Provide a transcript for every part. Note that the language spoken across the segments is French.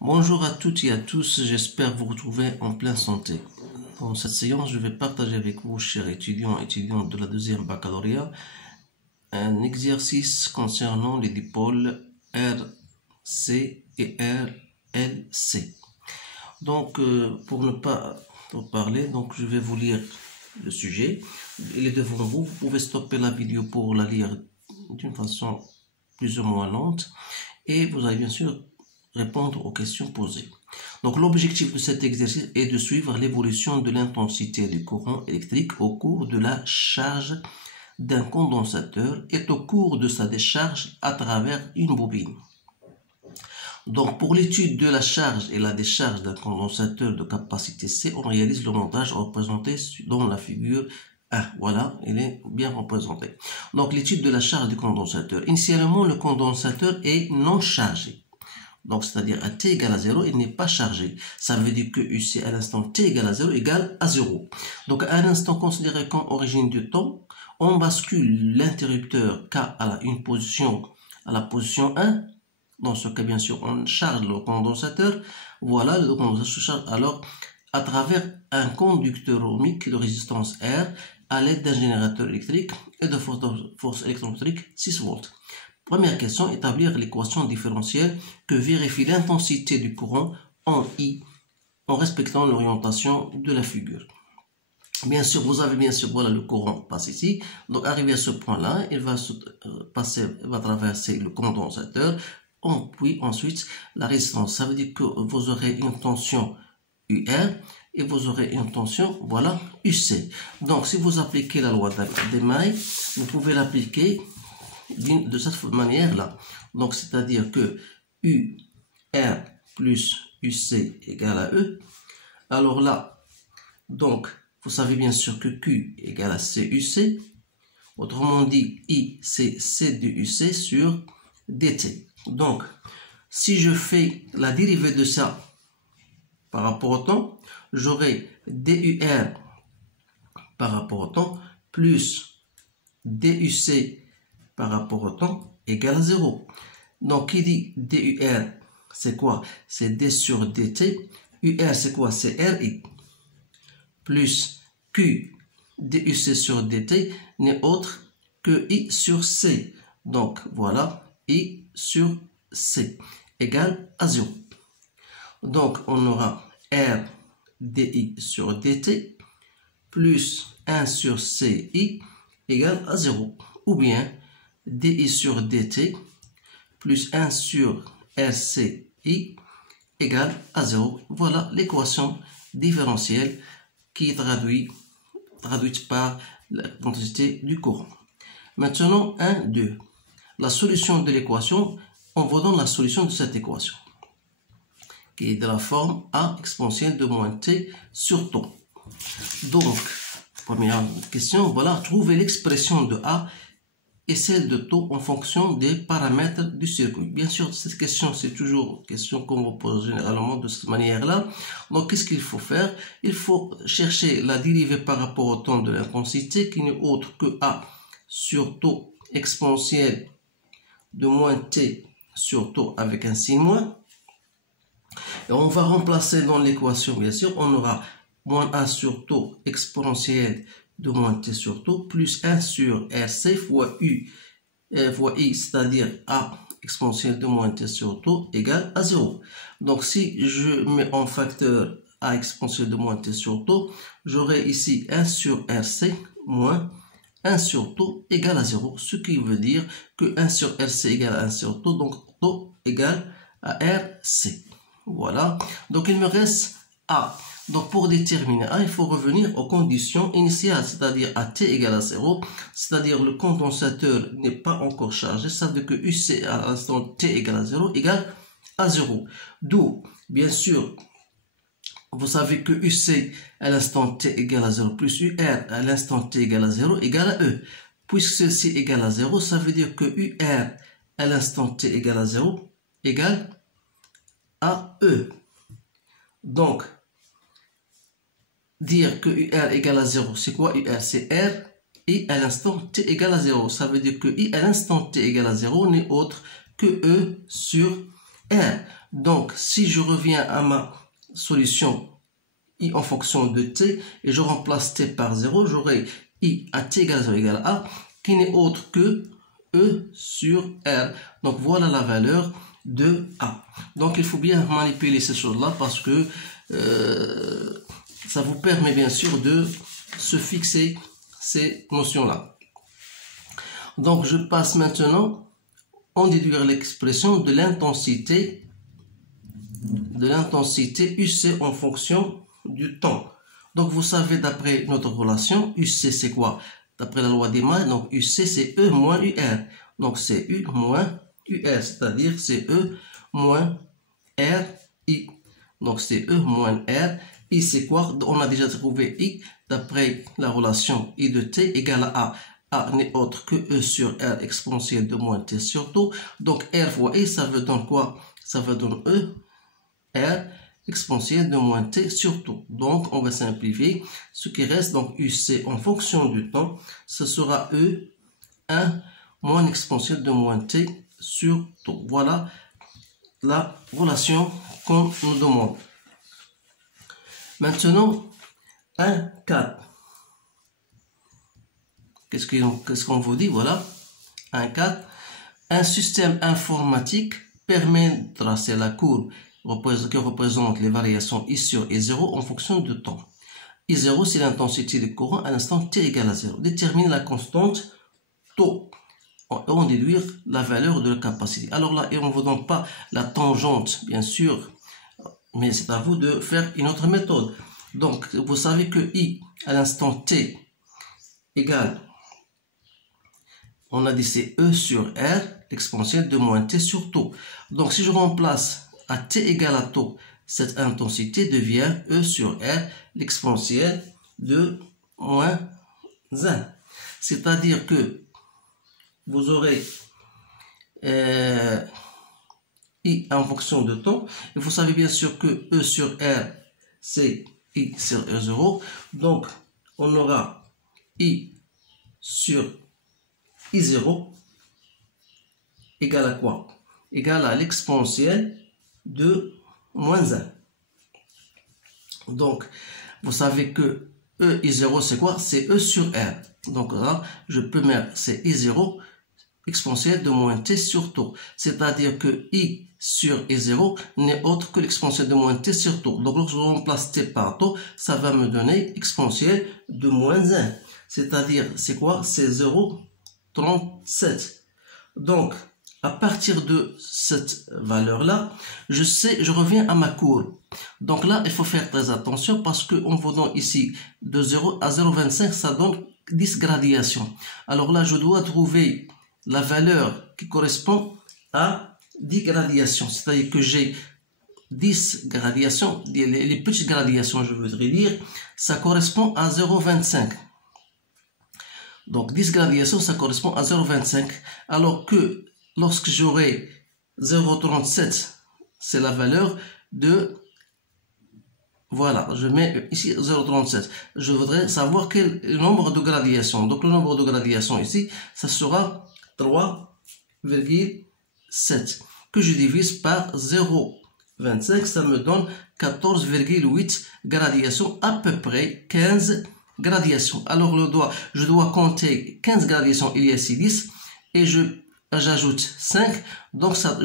Bonjour à toutes et à tous, j'espère vous retrouver en pleine santé. Dans cette séance, je vais partager avec vous, chers étudiants et étudiantes de la deuxième baccalauréat, un exercice concernant les dipôles RC et RLC. Donc, pour ne pas en parler, je vais vous lire le sujet. Il est devant vous, vous pouvez stopper la vidéo pour la lire d'une façon plus ou moins lente. Et vous allez bien sûr répondre aux questions posées. Donc l'objectif de cet exercice est de suivre l'évolution de l'intensité du courant électrique au cours de la charge d'un condensateur et au cours de sa décharge à travers une bobine. Donc pour l'étude de la charge et la décharge d'un condensateur de capacité C, on réalise le montage représenté dans la figure 1. Voilà, il est bien représenté. Donc l'étude de la charge du condensateur. Initialement, le condensateur est non chargé. Donc, c'est-à-dire à t égale à 0, il n'est pas chargé. Ça veut dire que UC à l'instant t égale à 0 égale à 0. Donc, à un instant considéré comme origine du temps, on bascule l'interrupteur K à la position 1. Dans ce cas, bien sûr, on charge le condensateur. Voilà, le condensateur se charge alors à travers un conducteur ohmique de résistance R à l'aide d'un générateur électrique et de force électrométrique 6 volts. Première question, établir l'équation différentielle que vérifie l'intensité du courant en I en respectant l'orientation de la figure. Bien sûr, vous avez voilà, le courant passe ici. Donc, arrivé à ce point-là, il va traverser le condensateur, puis ensuite la résistance. Ça veut dire que vous aurez une tension UR et vous aurez une tension, voilà, UC. Donc, si vous appliquez la loi d'Emaille, vous pouvez l'appliquer de cette manière-là. Donc, c'est-à-dire que UR plus UC égale à E. Alors là, donc, vous savez bien sûr que Q égale à CUC. Autrement dit, I, c'est C de UC sur DT. Donc, si je fais la dérivée de ça par rapport au temps, j'aurai DUR par rapport au temps plus DUC par rapport au temps égale à 0. Donc, qui dit DUR, c'est quoi? C'est D sur DT. UR, c'est quoi? C'est RI. Plus Q, DUC sur DT n'est autre que I sur C. Donc, voilà, I sur C égale à 0. Donc, on aura R DI sur DT plus 1 sur CI égale à 0. Ou bien, DI sur DT plus 1 sur RCI égale à 0. Voilà l'équation différentielle qui est traduite par l'intensité du courant. Maintenant, 1, 2. La solution de l'équation, on vous donne la solution de cette équation, qui est de la forme A exponentielle de moins T sur temps. Donc, première question, voilà, trouver l'expression de A et celle de taux en fonction des paramètres du circuit. Bien sûr, cette question, c'est toujours une question qu'on vous pose généralement de cette manière-là. Donc, qu'est-ce qu'il faut faire? Il faut chercher la dérivée par rapport au temps de l'intensité, qui n'est autre que A sur taux exponentielle de moins T sur taux avec un signe moins. Et on va remplacer dans l'équation, bien sûr, on aura moins A sur taux exponentielle de moins T sur taux plus 1 sur RC fois U fois I, c'est-à-dire A exponentielle de moins T sur taux égale à 0. Donc, si je mets en facteur A exponentielle de moins T sur taux, j'aurai ici 1 sur RC moins 1 sur taux égale à 0, ce qui veut dire que 1 sur RC égale à 1 sur taux, donc taux égale à RC. Voilà, donc il me reste A. Donc pour déterminer A, il faut revenir aux conditions initiales, c'est-à-dire à t égale à 0, c'est-à-dire le condensateur n'est pas encore chargé, ça veut dire que UC à l'instant t égale à 0 égale à 0. D'où, bien sûr, vous savez que UC à l'instant t égale à 0 plus UR à l'instant t égale à 0 égale à E. Puisque ceci égale à 0, ça veut dire que UR à l'instant t égale à 0 égale à E. Donc, dire que UR égale à 0, c'est quoi UR? C'est R, et à l'instant t égale à 0. Ça veut dire que I à l'instant t égale à 0 n'est autre que E sur R. Donc, si je reviens à ma solution I en fonction de T et je remplace T par 0, j'aurai I à T égale 0 égale A qui n'est autre que E sur R. Donc, voilà la valeur de A. Donc, il faut bien manipuler ces choses-là parce que ça vous permet bien sûr de se fixer ces notions-là. Donc, je passe maintenant en déduire l'expression de l'intensité UC en fonction du temps. Donc, vous savez, d'après notre relation, UC, c'est quoi? D'après la loi des maths, donc UC, c'est E moins UR. Donc, c'est U moins UR, c'est-à-dire c'est E moins RI. Donc, c'est E moins R. I, c'est quoi? On a déjà trouvé I d'après la relation I de T égale à A. A n'est autre que E sur R exponentielle de moins T sur taux. Donc, R fois I, ça veut donner quoi? Ça veut donner E R exponentielle de moins T sur taux. Donc, on va simplifier. Ce qui reste, donc UC en fonction du temps, ce sera E 1 moins exponentielle de moins T sur taux. Voilà la relation qu'on nous demande. Maintenant, 1, 4. Qu'est-ce qu'on vous dit? Voilà, 1, 4. Un système informatique permet de tracer la courbe qui représente les variations I sur I0 en fonction de temps. I0, c'est l'intensité du courant à l'instant T égale à 0. Détermine la constante taux. On déduire la valeur de la capacité. Alors là, on ne vous donne pas la tangente, bien sûr, mais c'est à vous de faire une autre méthode. Donc, vous savez que I à l'instant T égale, on a dit c'est E sur R, l'exponentielle de moins T sur taux. Donc, si je remplace à T égale à taux, cette intensité devient E sur R, l'exponentielle de moins 1. C'est-à-dire que vous aurez I en fonction de temps. Et vous savez bien sûr que E sur R, c'est I sur E0. Donc, on aura I sur I0 égale à quoi? Égale à l'exponentielle de moins 1. Donc, vous savez que E I0, c'est quoi? C'est E sur R. Donc là, je peux mettre, c'est I0 exponentielle de moins T sur taux. C'est-à-dire que I sur I0 n'est autre que l'exponentielle de moins T sur taux. Donc, lorsque je remplace T par taux, ça va me donner exponentielle de moins 1. C'est-à-dire, c'est quoi? C'est 0,37. Donc, à partir de cette valeur-là, je reviens à ma courbe. Donc là, il faut faire très attention parce qu'on vous donne ici de 0 à 0,25, ça donne 10 gradations. Alors là, je dois trouver la valeur qui correspond à 10 gradations. C'est-à-dire que j'ai 10 gradations, les petites gradations, je voudrais dire, ça correspond à 0,25. Donc 10 gradations, ça correspond à 0,25. Alors que lorsque j'aurai 0,37, c'est la valeur de... Voilà, je mets ici 0,37. Je voudrais savoir quel nombre de gradations. Donc le nombre de gradations ici, ça sera 3,7 que je divise par 0,25. Ça me donne 14,8 gradations, à peu près 15 gradations. Alors je dois compter 15 gradations, il y a ici 10 et j'ajoute 5, donc ça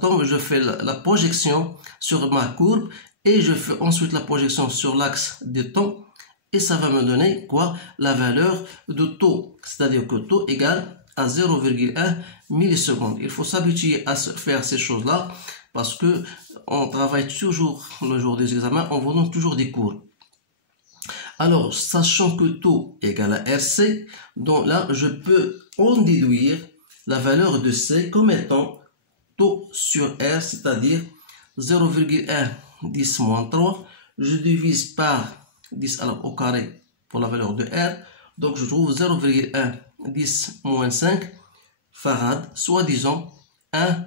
tombe, je fais la projection sur ma courbe et je fais ensuite la projection sur l'axe de temps et ça va me donner quoi? La valeur de taux, c'est-à-dire que taux égale à 0,1 millisecondes. Il faut s'habituer à faire ces choses-là parce que on travaille toujours le jour des examens, on vous donne toujours des cours. Alors, sachant que taux égale à RC, donc là, je peux en déduire la valeur de C comme étant taux sur R, c'est-à-dire 0,1 10 moins 3. Je divise par 10 alors au carré pour la valeur de R. Donc, je trouve 0,1 10 moins 5 farad, soit disons 1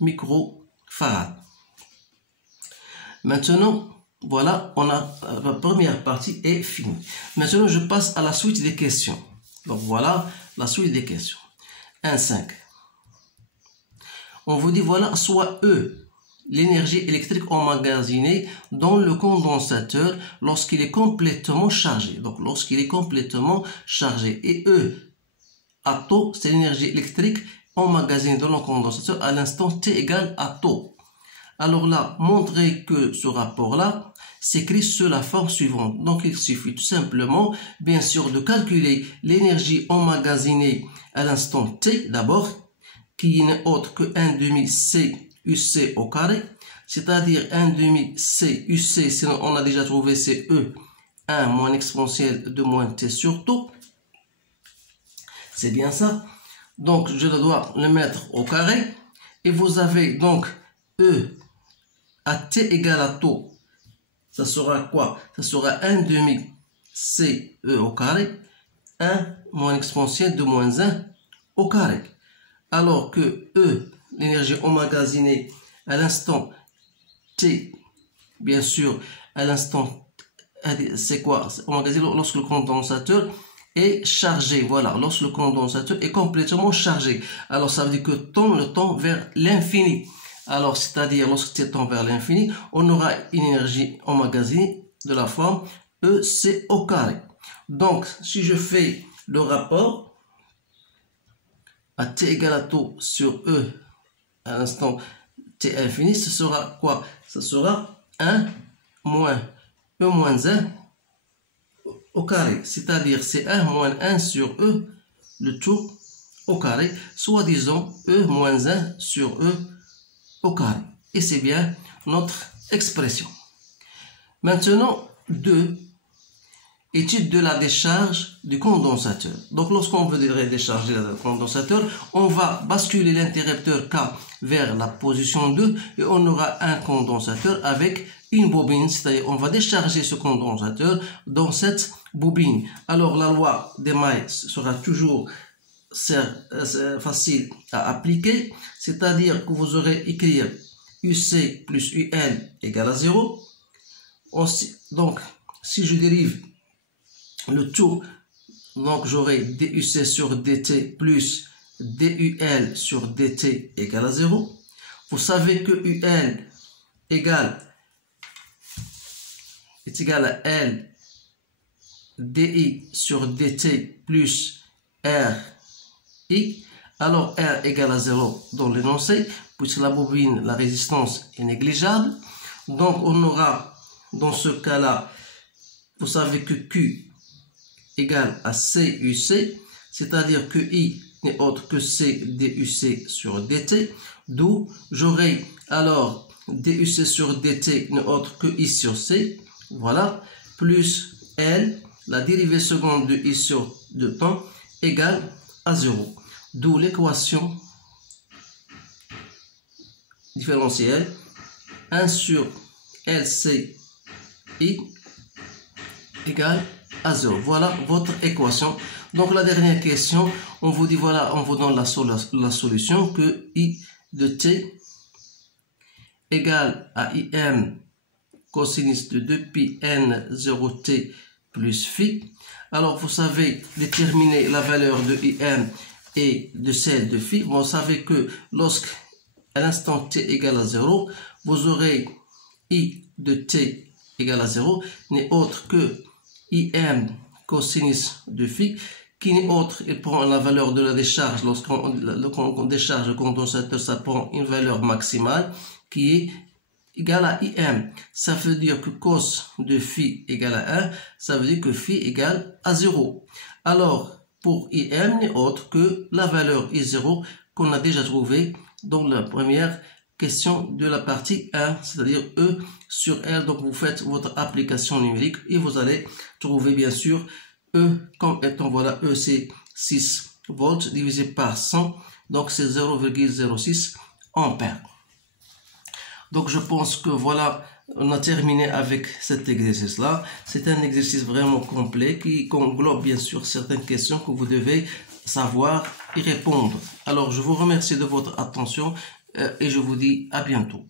microfarad. Maintenant, voilà, la première partie est finie. Maintenant, je passe à la suite des questions. Donc, voilà la suite des questions. 1,5. On vous dit, voilà, soit E l'énergie électrique emmagasinée dans le condensateur lorsqu'il est complètement chargé. Donc, lorsqu'il est complètement chargé. Et E, à taux, c'est l'énergie électrique emmagasinée dans le condensateur à l'instant t égale à taux. Alors là, montrez que ce rapport-là s'écrit sous la forme suivante. Donc, il suffit tout simplement, bien sûr, de calculer l'énergie emmagasinée à l'instant t d'abord, qui n'est autre que 1 demi C UC au carré, c'est-à-dire 1 demi C UC, sinon on a déjà trouvé c'est E, 1 moins exponentielle de moins t sur taux. C'est bien ça. Donc, je dois le mettre au carré. Et vous avez donc E à t égale à taux. Ça sera quoi? Ça sera 1 demi C E au carré, 1 moins exponentielle de moins 1 au carré. Alors que E, l'énergie emmagasinée à l'instant t, bien sûr, à l'instant, c'est quoi? Emmagasiné lorsque le condensateur est chargé. Voilà, lorsque le condensateur est complètement chargé. Alors ça veut dire que tend le temps vers l'infini. Alors, c'est-à-dire lorsque t tend vers l'infini, on aura une énergie emmagasinée de la forme EC au carré. Donc, si je fais le rapport à t égale à taux sur E à l'instant t infini, ce sera quoi? Ce sera 1 moins E moins 1 au carré. C'est-à-dire c'est 1 moins 1 sur E, le tout au carré, soit disons E moins 1 sur E au carré. Et c'est bien notre expression. Maintenant, 2. Étude de la décharge du condensateur. Donc, lorsqu'on veut décharger le condensateur, on va basculer l'interrupteur K vers la position 2 et on aura un condensateur avec une bobine, c'est-à-dire on va décharger ce condensateur dans cette bobine. Alors, la loi des mailles sera toujours facile à appliquer, c'est-à-dire que vous aurez écrit UC plus UL égale à 0. Donc, si je dérive le tout, donc j'aurai DUC sur DT plus DUL sur DT égale à 0. Vous savez que UL est égal à L DI sur DT plus RI. Alors R égale à 0 dans l'énoncé, puisque la bobine, la résistance est négligeable. Donc on aura dans ce cas-là, vous savez que Q égale à CUC, c'est-à-dire que I n'est autre que C DUC sur DT, d'où j'aurai alors DUC sur DT n'est autre que I sur C, voilà, plus L, la dérivée seconde de I sur de temps, égale à 0. D'où l'équation différentielle 1 sur LCI égale à 0. Voilà votre équation. Donc la dernière question, on vous dit voilà, on vous donne la solution que I de t égale à IM cosinus de 2pi n0t plus phi. Alors vous savez déterminer la valeur de IM et de celle de phi. Vous savez que lorsque à l'instant t égale à 0, vous aurez I de t égale à 0 n'est autre que IM cosinus de phi, qui n'est autre, il prend la valeur de la décharge, lorsqu'on décharge le condensateur, ça prend une valeur maximale qui est égale à IM. Ça veut dire que cos de phi égale à 1, ça veut dire que phi égale à 0. Alors, pour IM n'est autre que la valeur I0 qu'on a déjà trouvée dans la première question de la partie 1, c'est-à-dire E sur R. Donc vous faites votre application numérique et vous allez trouver bien sûr E comme étant, voilà, E c'est 6 volts divisé par 100, donc c'est 0,06 ampères. Donc je pense que voilà, on a terminé avec cet exercice-là. C'est un exercice vraiment complet qui englobe bien sûr certaines questions que vous devez savoir y répondre. Alors je vous remercie de votre attention et je vous dis à bientôt.